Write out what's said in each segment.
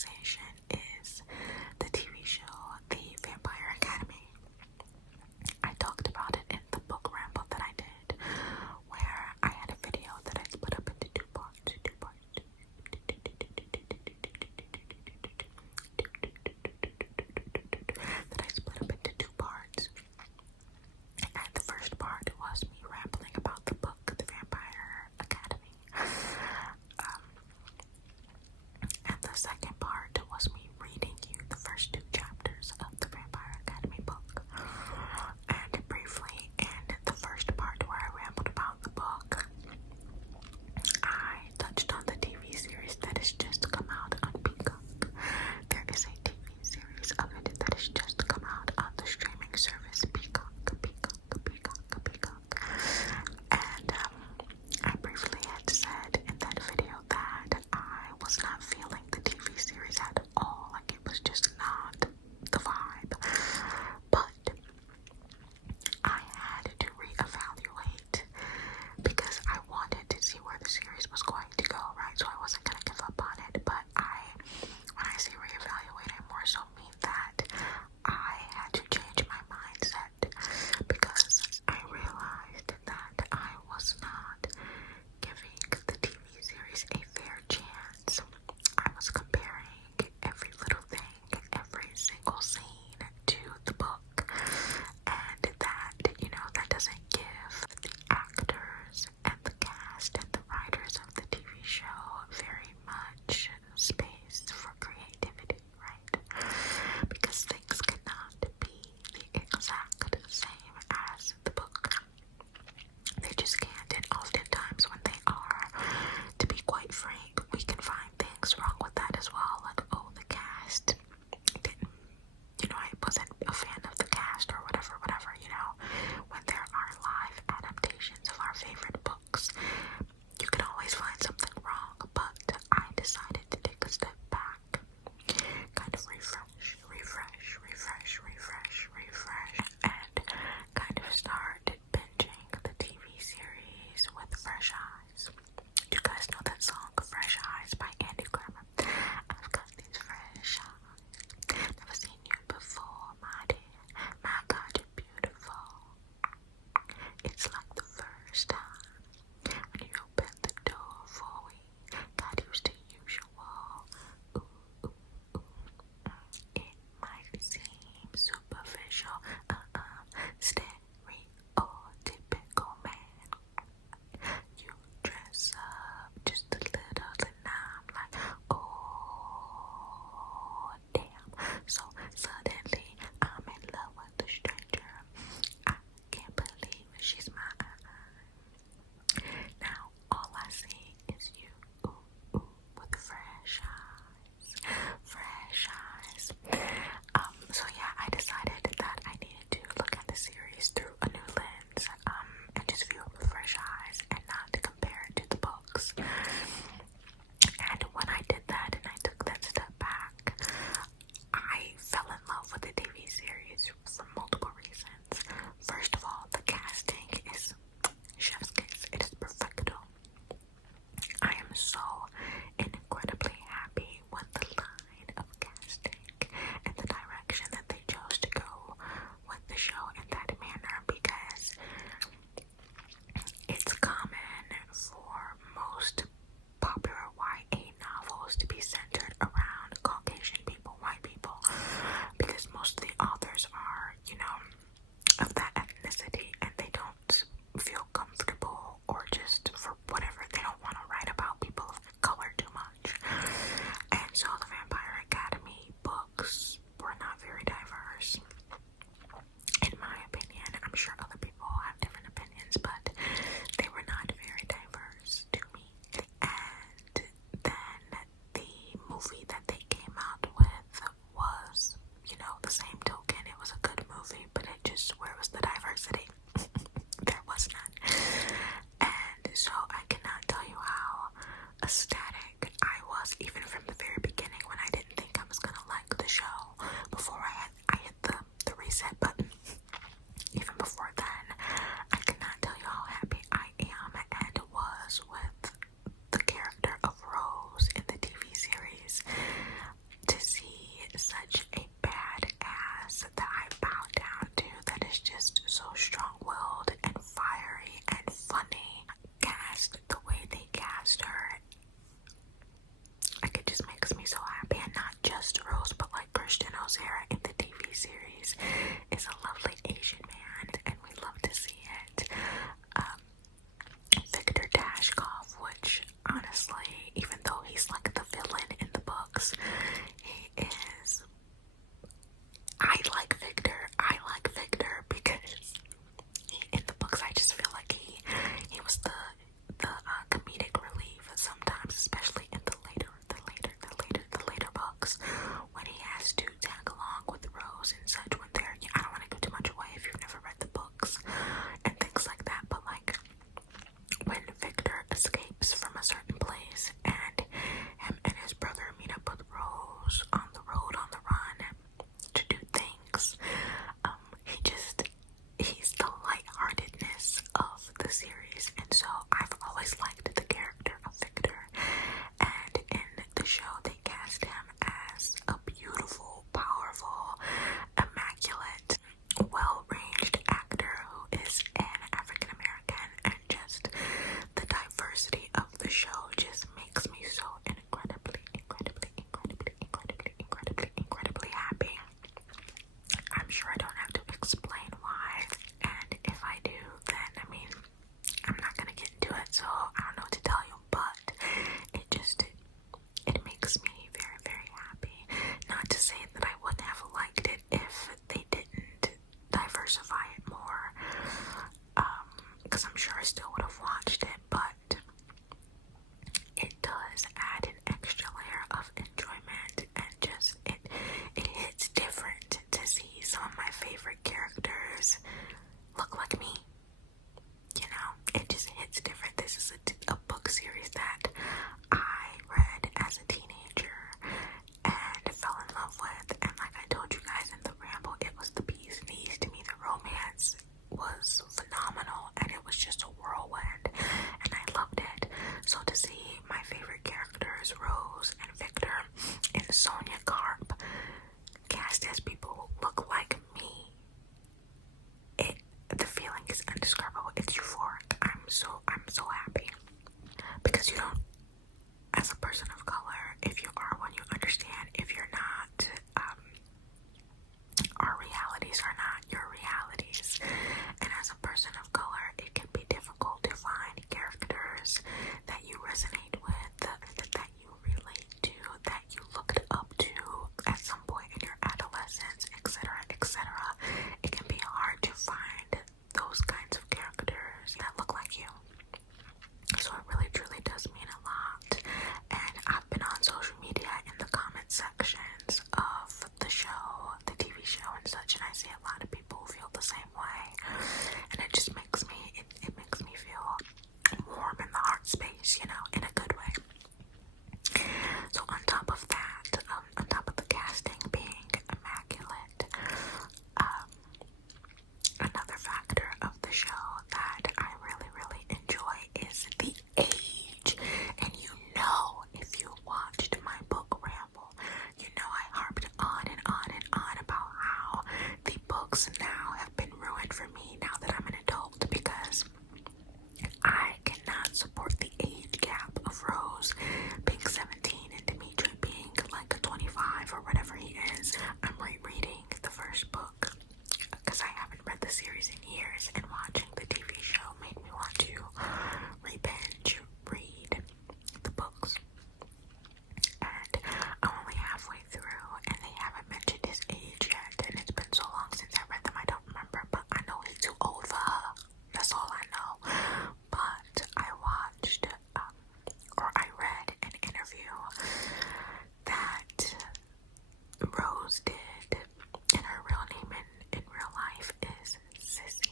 relaxation is the TV show The Vampire Academy. I talked about it in the book Ramble that I did, where I had a video that I split up into two parts. And the first part was me rambling about the book, The Vampire Academy. And the second part just Rose, but like Christian Ozera in the TV series is a lovely Asian man, and we love to see it. Victor Dashkov, which honestly, even though he's like the villain in the books, he is. I like Victor because in the books I just feel like he was the comedic relief sometimes, especially in the later books when he has to tag along with Rose and such when they're. I don't want to give too much away if you've never read the books and things like that, but like when Victor escapes from a certain place and him and his brother meet up with Rose on the road on the run to do things, he's the lightheartedness of the series, and so I've always liked the character of Victor. And in the show they cast him as a beautiful, powerful, immaculate, well-ranged actor who is an African American, and just the diversity of the show just makes me so incredibly happy. I'm sure I don't have to explain why, and if I do, then I mean, I'm not gonna get into it, so I don't know what to tell you, but it makes me very, very happy. Not to say that I wouldn't have liked it if they didn't diversify it more, because I'm sure I still would have watched it, but it does add an extra layer of enjoyment, and just it hits different to see some of my favorite characters look like me. You know, it just hits different. This is a book series that I read as a teenager and fell in love with, and like I told you guys in the ramble, it was the bee's knees to me. The romance was phenomenal, and it was just a whirlwind, and I loved it. So to see my favorite characters, Rose and Victor and Sonia Carp, cast as people who look like me, the feeling is indescribable. It's euphoric. I'm so happy, because you don't, as a person of color, if you are one, you understand. If you're not, our realities are not your realities, and as a person of color, it can be difficult to find characters that you resonate with, that you relate to, that you looked up to at some point in your adolescence, etc., etc. It can be hard to find those kinds of characters that look like you. So it really truly does mean a lot. And I've been on social media in the comment sections of the show, the TV show and such, and I see a lot of people who feel the same way. And it just makes me, it makes me feel warm in the heart space, you know, in a good way. So on top of that, on top of the casting being immaculate, another factor of the show that I really, really enjoy is the age. And you know, if you watched my book ramble, you know I harped on and on and on about how the books now have been ruined for me now that I'm an adult, because I cannot support the age gap of Rose being 17 and Dimitri being like 25 or whatever he is. I'm rereading the first book because I haven't read the series in years, and watching the TV show made me want to re-binge read the books. And I'm only halfway through, and they haven't mentioned his age yet, and it's been so long since I read them, I don't remember, but I know he's too old for her. That's all I know. But I watched, or I read an interview that Rose did, and her real name in real life is Sissy,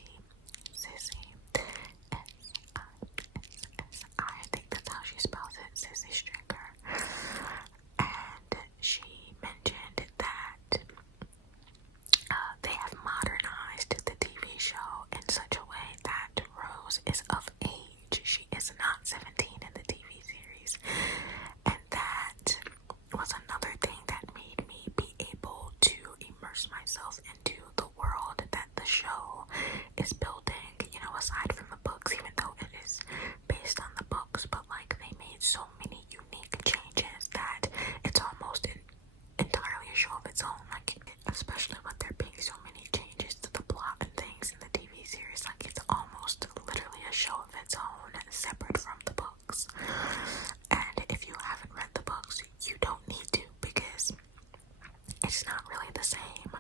it's not really the same.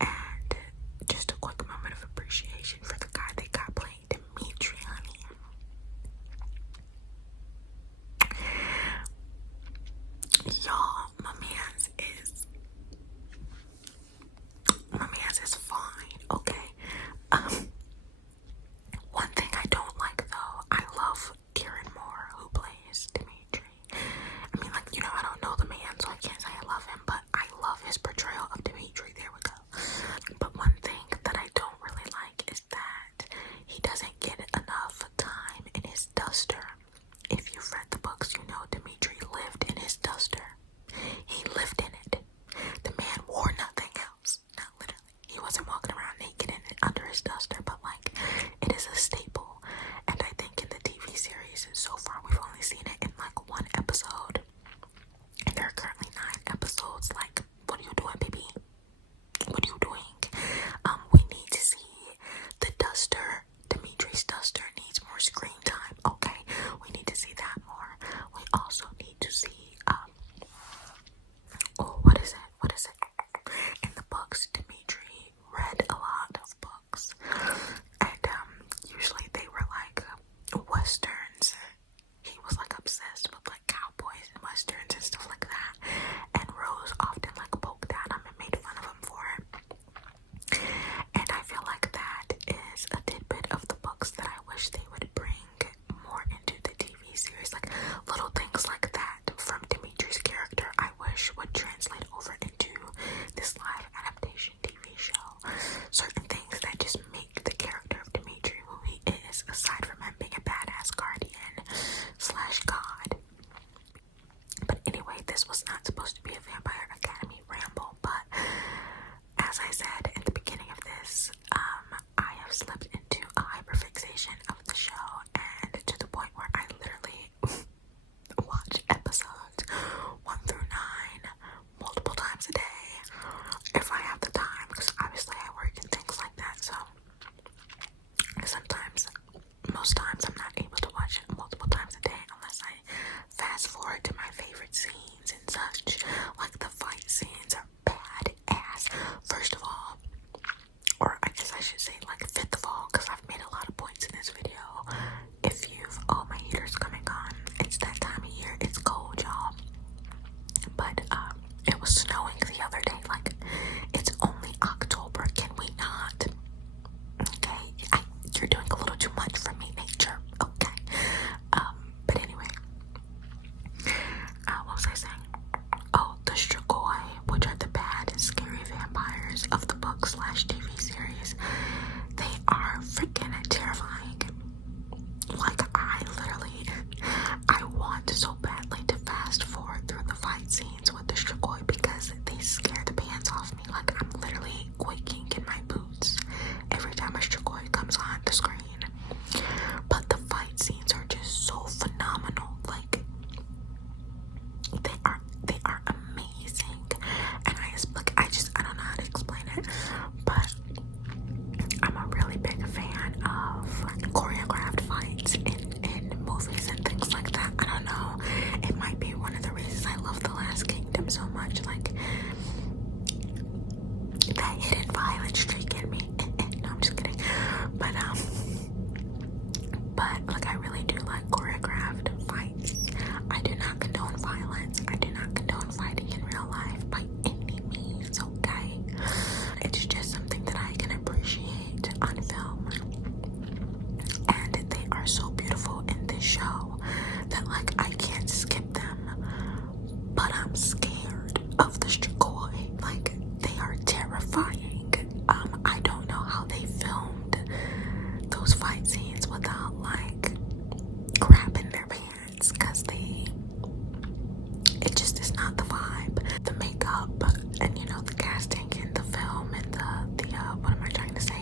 And just a quick moment of appreciation for the guy they got playing Dimitri, honey. Y'all, my man's is fine, okay? One thing I don't like though, I love Kieran Moore, who plays Dimitri. I mean, like, I don't know the man, so I can't say I love him, but I love his portrayal of Dimitri. There we go. But one thing that I don't really like is that he doesn't get enough time in his duster. If you've read the books, you know Dimitri lived in his duster. He lived in it. The man wore nothing else. Not literally. He wasn't walking around naked in it under his duster, but like, it is a staple. And I think in the TV series, so far we've only seen it in like one episode. And there are currently 9 episodes. Like, what are you doing, baby? What are you doing? We need to see the duster. Dimitri's duster needs more screen time. Okay, we need to see that more. We also need to see what is it? In the books, Dimitri read a lot of books, and usually they were like westerns. He was like obsessed with like cowboys and westerns and stuff like that, and Rose often like poked at him and made fun of him for it. And I feel like that is a tidbit of the books that I wish they would bring more into the TV series. Like little things like that from Dimitri's character, I wish would translate over into this live adaptation TV show. Certain things that just make the character of Dimitri who he is, aside from him being a badass guardian / god. But anyway, this was not supposed to be a Vampire Academy ramble, but as I said at the beginning of this, I have slipped into a hyperfixation of the show, and to the point where I literally watch episodes 1 through 9 multiple times a day if I have the time, because obviously I work and things like that. So sometimes, most times, I'm not able to watch it multiple times a day unless I fast forward to my favorite scenes and such. Like the fight scenes are badass. First of all, or I guess I should say like fifth of all, because I've made a lot of points in this video. If you've, oh, my heater's coming on. It's that time of year. It's cold, y'all. But it was snowing the other day. Like, it's only October. Can we not? Okay, you're doing a little too much for me, nature. Okay. But anyway, what was I saying? Oh, the Strigoi, which are the bad and scary vampires of the book / TV series. They are freaking terrifying. Like, I want so badly to fast forward through the fight scenes with the Strigoi because they scare the pants off me. Like, I'm literally quaking in my boots every time a Strigoi comes on the screen. But the fight scenes are just so phenomenal. Like, they are amazing. And I don't know how to explain it, but I'm a really big fan of choreographed fights in movies and things like that. I don't know. It might be one of the reasons I love The Last Kingdom so much. Like, that hidden violence streak in me. No, I'm just kidding. But like, I really do like choreographed fights. I do not condone violence. I do not condone fighting in real life by any means, okay? It's just something that I can appreciate on film. And they are so beautiful in this show that like I can't skip them. But I'm scared of the Strigoi. Like, they are terrifying. I don't know how they filmed those fight scenes without like grabbing their pants, because it just is not the vibe. The makeup and the casting in the film and the what am I trying to say?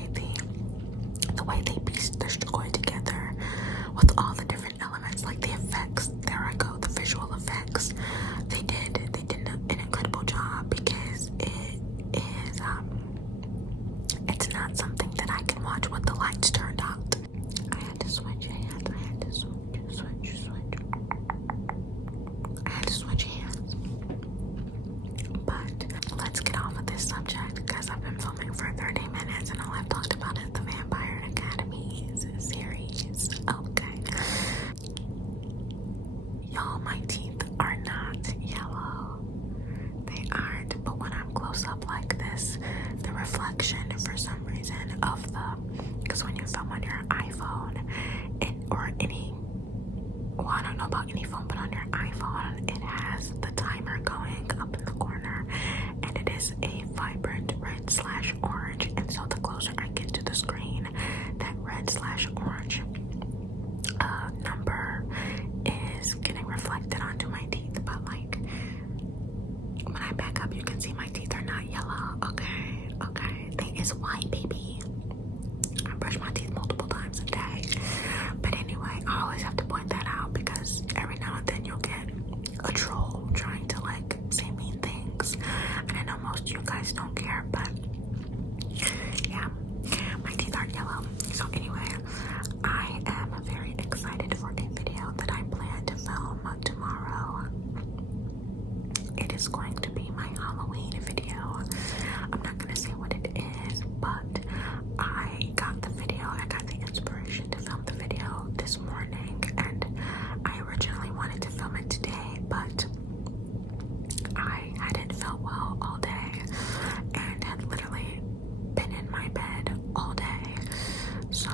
The way they pieced the Strigoi together with all the different elements, like the effects. There I go, the visual effects. They did an incredible job, because it's not something that I can watch with the lights turned out. I had to switch hands. I had to switch hands. But let's get this subject because I've been filming for 30 minutes and all I've talked about is the Vampire Academy series. Okay. Y'all, my teeth are not yellow. They aren't, but when I'm close up like this, the reflection for some reason of because when you film on your iPhone or any, well, I don't know about any phone, but on your iPhone, it has the timer going up in the corner, and it is a vibrant red/orange, and so the closer I get to the screen, that red/orange number is getting reflected onto my teeth. But like when I back up, you can see my teeth are not yellow. Okay, they is white, baby. I brush my teeth multiple times a day. But anyway, I always have to point that out because every now and then you'll get a troll trying to like say mean things, and I know most of you guys don't care, but yeah, my teeth aren't yellow. So anyway, I am very excited for a video that I plan to film tomorrow. It is going to be my Halloween video. I'm not gonna say what it is, but I got the inspiration to film the video this morning, and I originally wanted to film it today, but I hadn't felt well all day and had literally been in my bed all day, so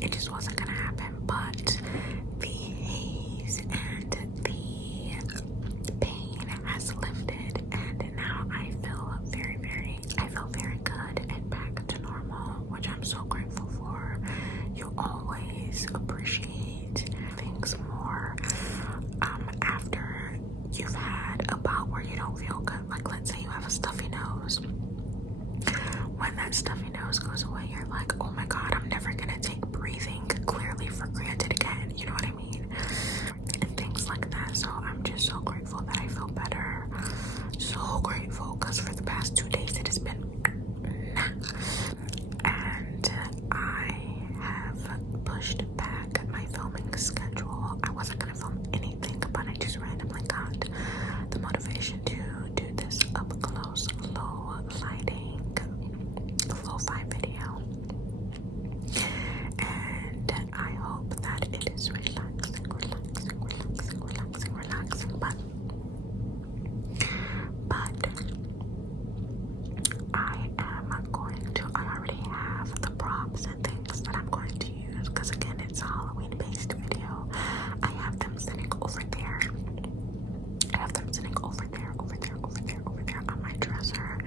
it just wasn't gonna happen. But the haze and the pain has lifted, and now I feel very good and back to normal, which I'm so grateful for. You always appreciate things more after you've had a bout where you don't feel good. Like, let's say you have a stuffy nose. When that stuffy nose goes away, you're like, oh my god, I'm never gonna take breathing clearly for granted again. You know what I mean? And things like that. So I'm just so grateful that I feel better. So grateful, because for the past 2 days it has been and I have pushed back my filming schedule. I wasn't gonna film anything, but I just randomly got the motivation to do this up close, low lighting, lo-fi video. And I hope that it is relaxing. I already have the props and things that I'm going to use, because again, it's a Halloween based video. I have them sitting over there. On my dresser.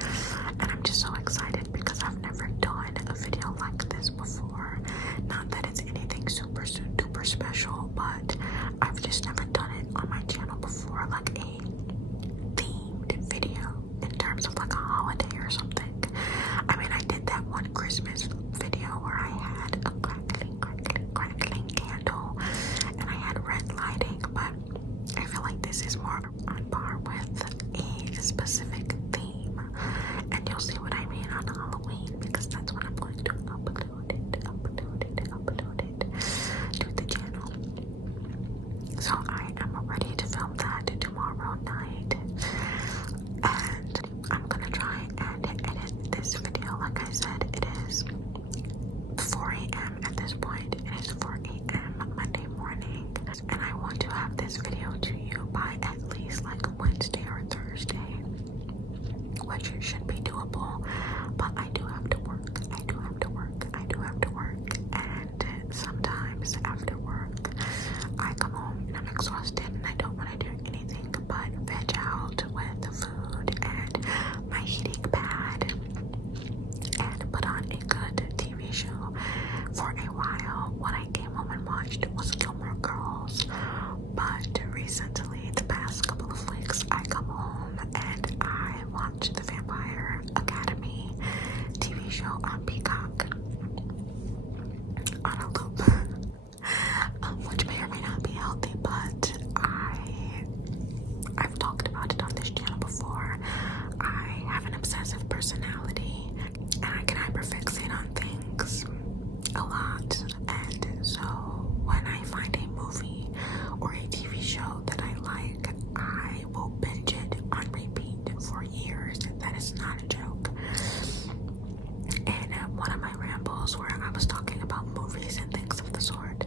And I'm just so excited because I've never done a video like this before. Not that it's anything super duper special, but I've just never done it on my channel before, like a themed video in terms of like a holiday or something. I mean, I did that one Christmas video where I had a crackling candle and I had red lighting, but I feel like this is more on par with a specific theme, and you'll see what I mean on Halloween, because that's when I'm going to upload it to the channel. So I am ready to film that tomorrow night, and I'm gonna try and edit this video. Like I said, it is 4 a.m. at this point. It is 4 a.m. Monday morning, and I want to have this video to you by at least like Wednesday or Thursday. It's not a joke. In one of my rambles where I was talking about movies and things of the sort,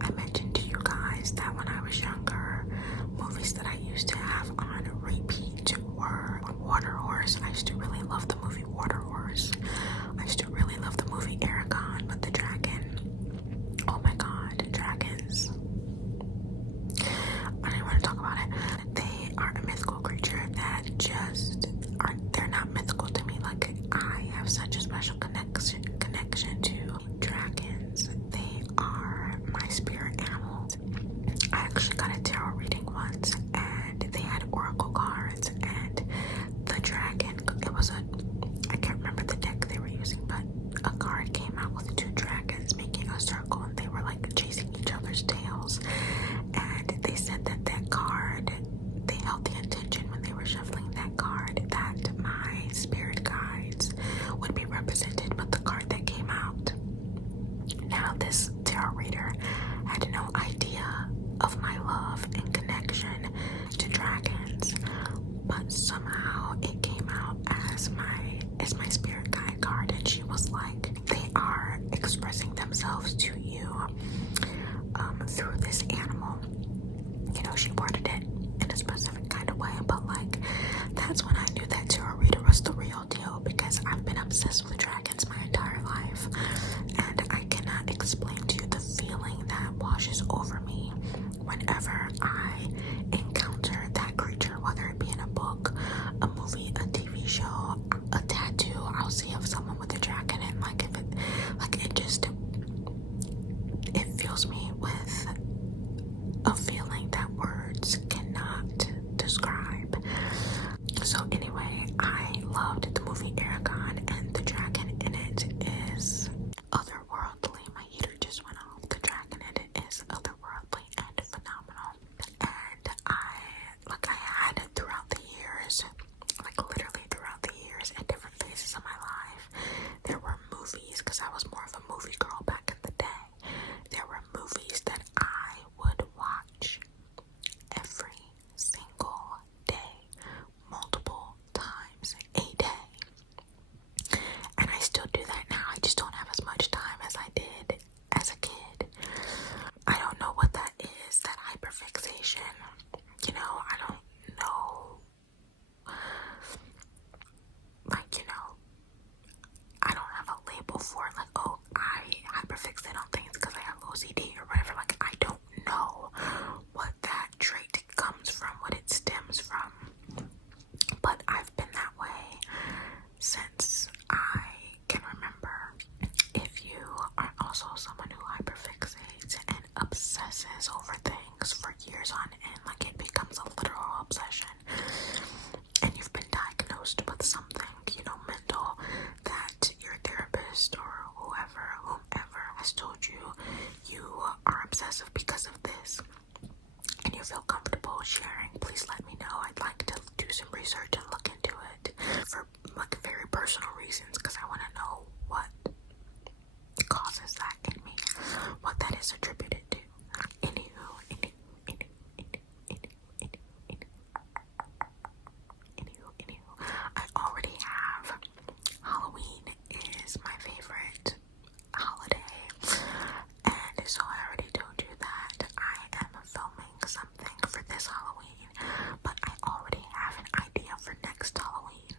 I mentioned to you guys that when I was younger, movies that I used to have on repeat were Water Horse. I used to really love the movie Water Horse. I used to really love the movie Aragon, but the dragon. Oh my god, dragons. I didn't want to talk about it. They are a mythical creature that just are, they're not mythical to me. Like, I have such a special connection to dragons. They are my spirit animals. I actually got a tarot reading once, and they had oracle cards, and the dragon, I can't remember the deck they were using, but a card came out with two dragons making a circle, and they were like chasing each other's tails. And they said that card, they held the intention when they were shuffling that card that my spirit guides would be represented with the card that came out. Now, this tarot reader had no idea of my love and connection to dragons, but somehow it came out as my spirit guide card, and she was like, they are expressing themselves to you through this animal. You know, she worded it in a specific kind of way, but like, that's when I knew that tarot reader was the real deal, because I've been obsessed with dragons my entire life, and I cannot explain to you the feeling that washes over me whenever I encounter that creature, whether it be in a book, a movie, a TV show, a tattoo I'll see of someone with a dragon, and like, if it, like, it fills me with a feeling that words cannot describe. So anyway, I loved the movie Aragon, and the dragon in it is otherworldly. My heater just went off. The dragon in it is otherworldly and phenomenal. And I had it throughout the years, like literally throughout the years, at different phases of my life. There were movies, because I was more of a movie girl back in the day. There were movies that I would watch every single day, multiple times a day. And I still do that now. I just don't have as much time as I did as a kid. I don't know what that is, that hyperfixation. You know, I don't know. Like, you know, I don't have a label for it, like, oh, I hyperfixate on things because I have OCD or whatever. Like, I don't know what that trait comes from, what it stems from, but I've been that way since I can remember. If you are also someone who hyperfixates and obsesses over things for years on end, like it becomes a literal obsession, and you've been diagnosed with something, you know, mental, that your therapist or whomever has told you you are obsessive because of this, and you feel comfortable sharing, please let me know. I'd like to do some research and look into it for like very personal reasons, because I want to know what causes that in me, what that is attributed to. Anywho, I already have, Halloween is my favorite holiday, and so I already told you that I am filming something for this Halloween, but I already have an idea for next Halloween.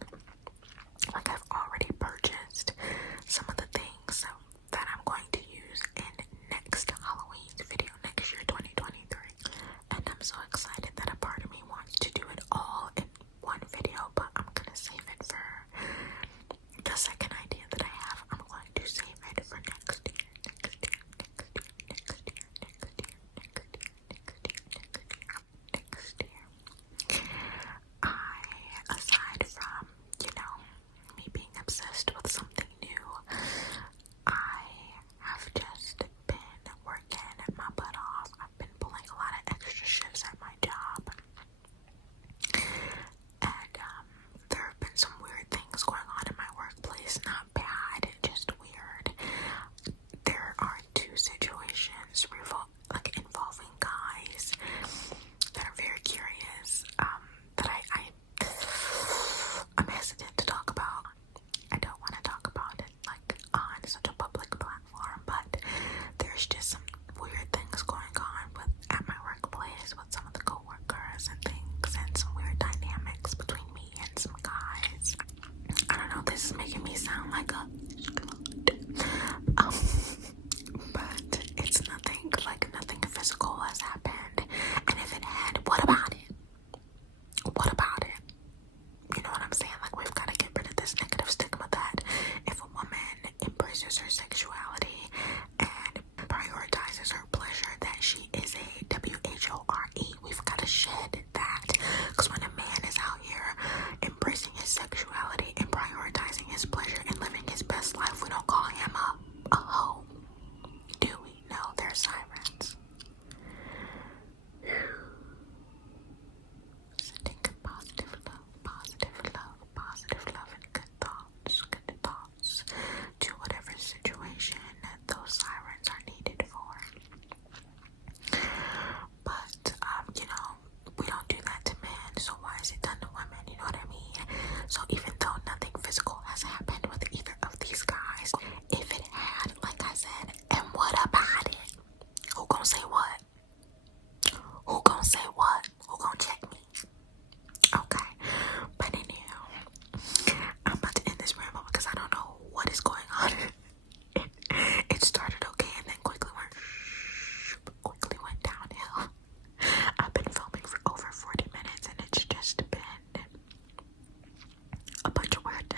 Like, I've already purchased some of the things that I'm going to use in next Halloween.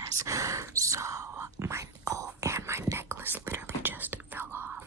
guys. So my, oh, and my necklace literally just fell off.